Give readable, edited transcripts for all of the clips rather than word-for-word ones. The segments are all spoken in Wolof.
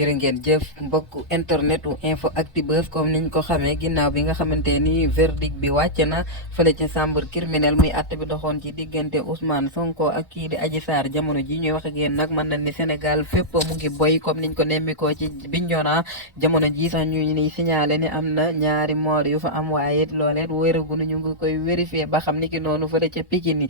jërë ngeen jëf mbokk internet u info Actubuzz comme niñ ko xamee ginnaaw bi nga xamante ni verdict bi wàcc na fële ca chambre criminelle muy àtte bi doxoon ci diggante Ousmane Sonko ak kii di Adji Sarr jamono ji ñuy wax ak yéen nag mën nañ ni Sénégal fépp mu ngi boy comme niñ ko nemmikoo ci Bignona jamono ji sax ñu ni signalé ni am na ñaari moor yu fa am waaye looleet wéeraguñu ñu ngi koy vérifier ba xam ni ki noonu fële ca Pikine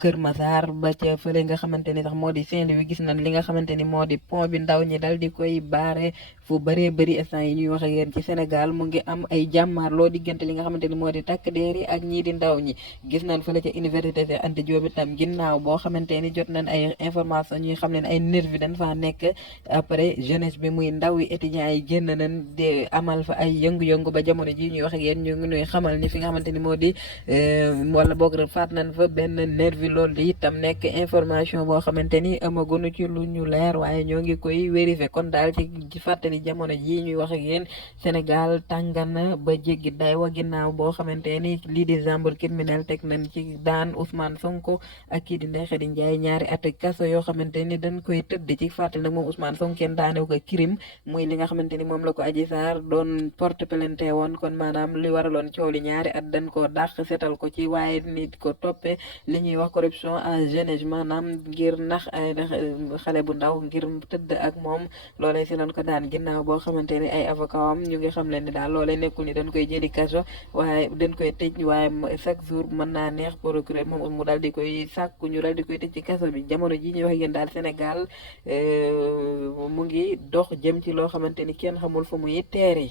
Kër Massar ba ca fële nga xamante ni sax moo di Saint-Louis gis nañ li nga xamante ni moo di pont bi ndaw ñi dal di koy baare fu bëree bëri instant yi ñuy wax ak yéen ci Sénégal mu ngi am ay jàmmaarloo diggante li nga xamante ni moo di takk deer yi ak ñii di ndaw ñi gis nañ fële ca université Cheikh Anta Diop itam ginnaaw boo xamante ni jot nañ ay information ñuy xam ne ay nervi dañ faa nekk après jeunesse bi muy ndaw yi étudiants yi génn nañ di amal fa ay yëngu-yëngu ba jamono ji ñuy wax ak yéen ñu ngi nuy xamal ni fi nga xamante ni moo di wala boog rek faat nañ fa benn nervi loolu di itam nekk information boo xamante ni amagunu ci lu ñu leer waaye ñoo ngi koy vérifier kon daal ci fàttali jamono ji ñuy wax ak yéen Sénégal tàngana ba jéggi day wa ginnaaw boo xamante ni lii di chambre criminelle teg nañ ci daan Ousmane Sonko ak kii di Ndeye Khady Ndiaye ñaari at kaso yoo xamante ni dañ koy tëdd ci fàttali nag moom Ousmane Sonko kenn daanew ko crime muy li nga xamante ni moom la ko Adji Sarr doon porte plainte woon kon maanaam li waraloon coow li ñaari at dañ koo dàq seetal ko ci waaye nit ko toppee li ñuy wax corruption en jeunesse maanaam ngir nax ay xale bu ndaw ngir tëdd ak moom loolee si lañ ko daan ginnaaw boo xamante ni ay avocat am ñu ngi xam leen ni daal loolee nekkul ni dañ koy jëli kaso waaye dañ koy tëj waaye chaque jour mën naa neex procureur moom mu dal di koy sàkku ñu dal di koy tëj ci kaso bi jamono ji ñuy wax yéen daal Sénégal mu ngi dox jëm ci loo xamante ni kenn xamul fu muy teere